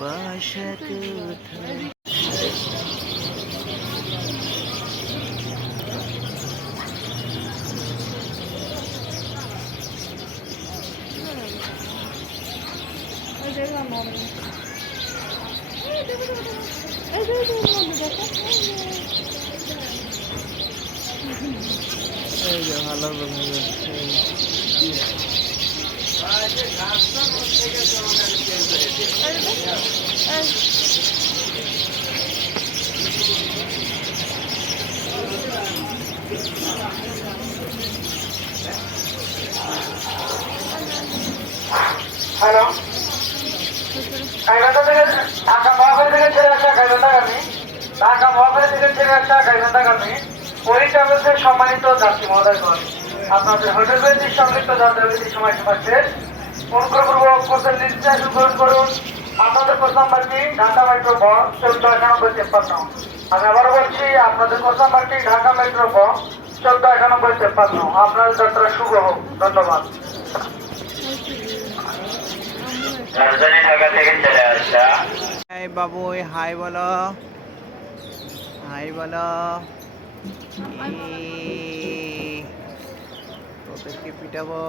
বাসা কোথায়? এই যে ভালো বোঝা যাচ্ছে। হ্যালো, গাইবান্ধা থেকে ঢাকা মহাখালী থেকে ছেড়ে আসা গাইবান্ধাগামী, ঢাকা মহাখালী থেকে ছেড়ে আসা গাইবান্ধাগামী ওই ট্রাভেলসের সম্মানিত যাত্রী মহোদয়গণ, আপনাদের হোটেল ভিত্তিক সংযুক্ত যাত্রাবিধির সময়সীমা শেষ। অনুগ্রহপূর্বক হোটেল নির্দেশ গ্রহণ করুন। আপনাদের কোচ নাম্বারটি ঢাকা মেট্রো ব 149153। আমি আবারও বলছি, আপনাদের কোচ নাম্বারটি ঢাকা মেট্রো ব 149153। আপনার যাত্রা শুভ হোক। ধন্যবাদ। রাজধানী ঢাকা থেকে চলে আসা। এই বাবু, ওই হাই বলো, হাই বলো। তোদেরকে পিটাবো।